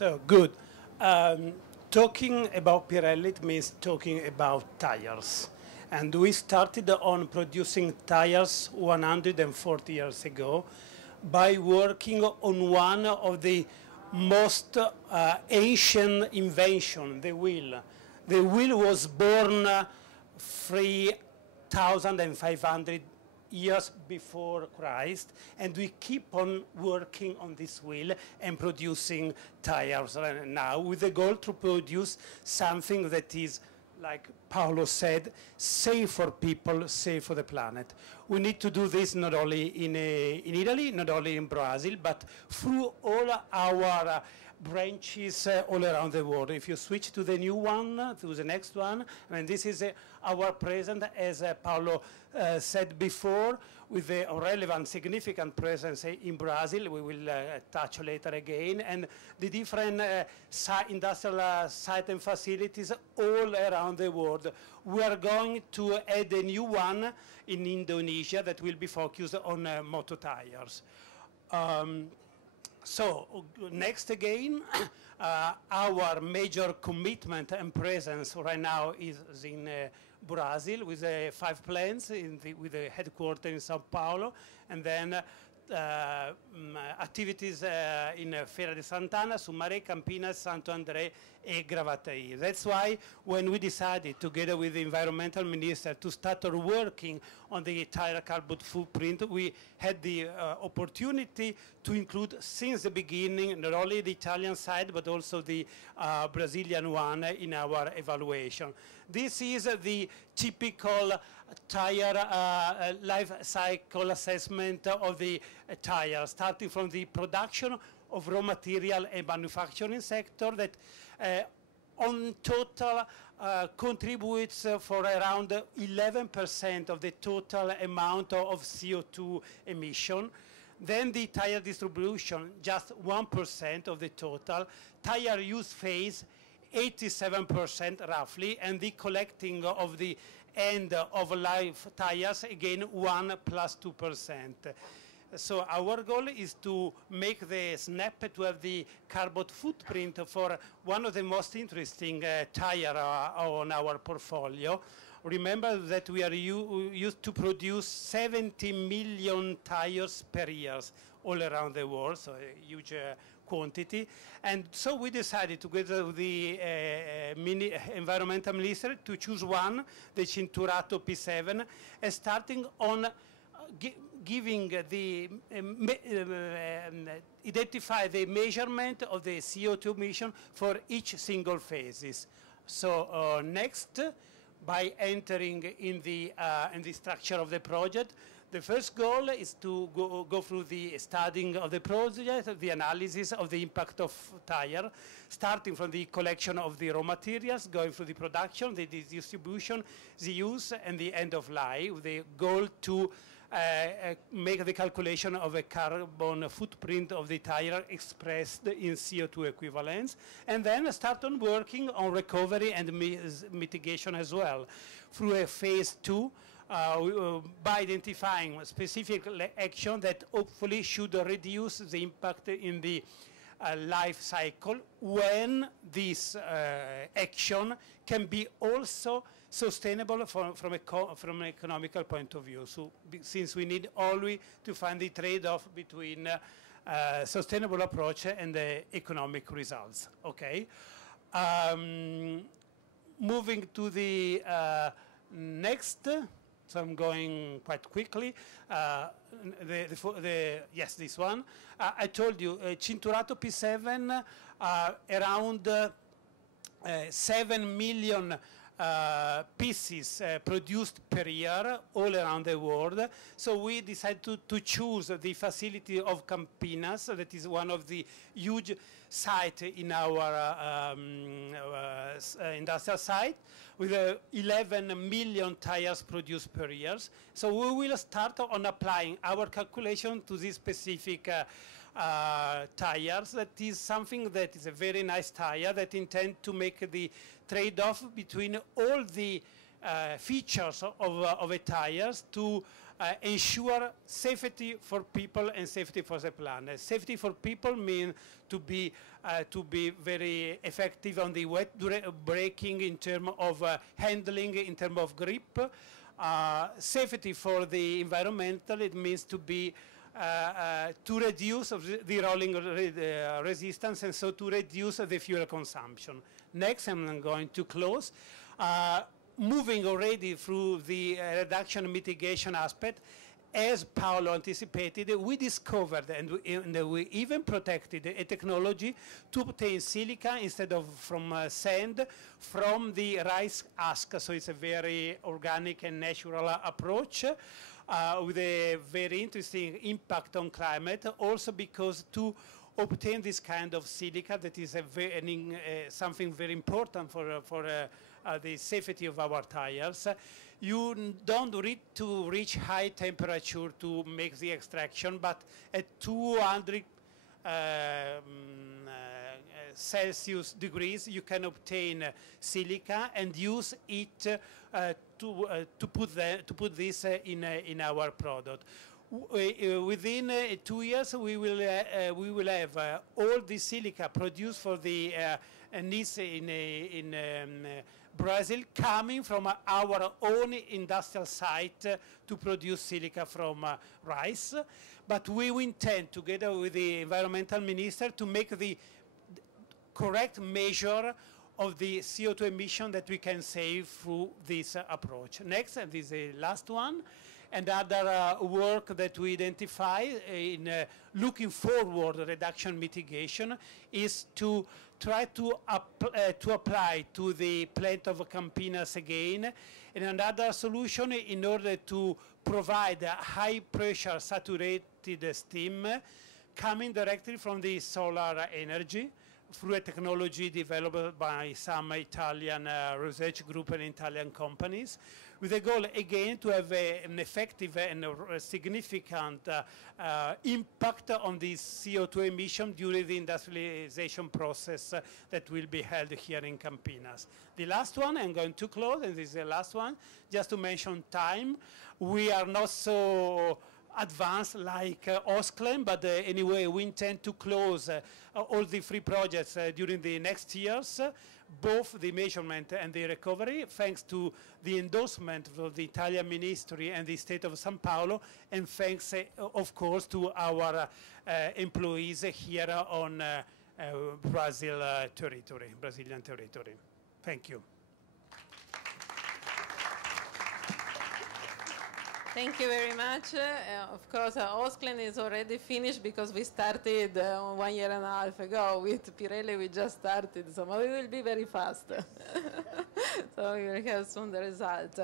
So good. Um, Talking about Pirelli, it means talking about tires. And we started on producing tires 140 years ago by working on one of the most ancient invention, the wheel. The wheel was born 3,500 years before Christ, and we keep on working on this wheel and producing tires now with the goal to produce something that is, like Paolo said, safe for people, safe for the planet. We need to do this not only in Italy, not only in Brazil, but through all our branches all around the world. If you switch to the new one, to the next one, I mean, this is our present, as Paolo said before, with a relevant, significant presence in Brazil. We will touch later again, and the different industrial sites and facilities all around the world. We are going to add a new one in Indonesia that will be focused on motor tires. So next again, our major commitment and presence right now is in Brazil with 5 plants with a headquarters in Sao Paulo, and then activities in Feira de Santana, Sumaré, Campinas, Santo André, and Gravataí. That's why when we decided, together with the environmental minister, to start working on the tire carbon footprint, we had the opportunity to include since the beginning not only the Italian side but also the Brazilian one in our evaluation. This is the typical tire life cycle assessment of the tire, starting from the production of raw material and manufacturing sector that on total contributes for around 11% of the total amount of CO2 emission. Then the tire distribution, just 1% of the total. Tire use phase, 87% roughly, and the collecting of the end of life tires, again 1 plus 2%. So our goal is to make the SNAP to have the carbon footprint for one of the most interesting tire on our portfolio. Remember that we are used to produce 70 million tires per year all around the world, so a huge quantity. And so we decided, together with the environmental minister, to choose one, the Cinturato P7, and starting on giving the, identify the measurement of the CO2 emission for each single phases. So next, by entering in the structure of the project, the first goal is to go through the studying of the project, the analysis of the impact of tire, starting from the collection of the raw materials, going through the production, the distribution, the use, and the end of life, with the goal to make the calculation of a carbon footprint of the tire expressed in CO2 equivalents, and then start on working on recovery and mitigation as well, through a phase 2, by identifying specific action that hopefully should reduce the impact in the life cycle, when this action can be also sustainable from an economical point of view. So since we need always to find the trade-off between sustainable approach and the economic results. Okay. Moving to the next. So I'm going quite quickly. Yes, this one. I told you, Cinturato P7, around 7 million pieces produced per year all around the world. So we decided to choose the facility of Campinas, that is one of the huge sites in our industrial site, with 11 million tires produced per year. So we will start on applying our calculation to this specific tires. That is something that is a very nice tire that intend to make the trade-off between all the features of a tires to ensure safety for people and safety for the planet. Safety for people means to be very effective on the wet braking in terms of handling, in terms of grip. Safety for the environmental, it means to be to reduce the rolling resistance, and so to reduce the fuel consumption. Next, I'm going to close. Moving already through the reduction mitigation aspect, as Paolo anticipated, we discovered and we even protected a technology to obtain silica instead of from sand from the rice husk. So it's a very organic and natural approach with a very interesting impact on climate. Also because to obtain this kind of silica, that is something very important for the safety of our tires. You don't need to reach high temperature to make the extraction, but at 200 Celsius degrees you can obtain silica and use it to put this in our product. Within 2 years we will have all the silica produced for the needs in Brazil coming from our own industrial site to produce silica from rice. But we intend, together with the environmental minister, to make the correct measure of the CO2 emission that we can save through this approach. Next, and this is the last one. Another work that we identify in looking forward reduction mitigation is to try to apply to the plant of Campinas again, and another solution in order to provide high pressure saturated steam coming directly from the solar energy through a technology developed by some Italian research group and Italian companies, with the goal again to have an effective and significant impact on the CO2 emission during the industrialization process that will be held here in Campinas. The last one, I'm going to close, and this is the last one, just to mention time. We are not so advanced like Osklen, but anyway, we intend to close all the 3 projects during the next years, both the measurement and the recovery, thanks to the endorsement of the Italian Ministry and the State of São Paulo, and thanks, of course, to our employees here on Brazilian territory. Thank you. Thank you very much. Of course, Osklen is already finished because we started 1.5 years ago. With Pirelli, we just started, so we will be very fast. So we will have soon the result.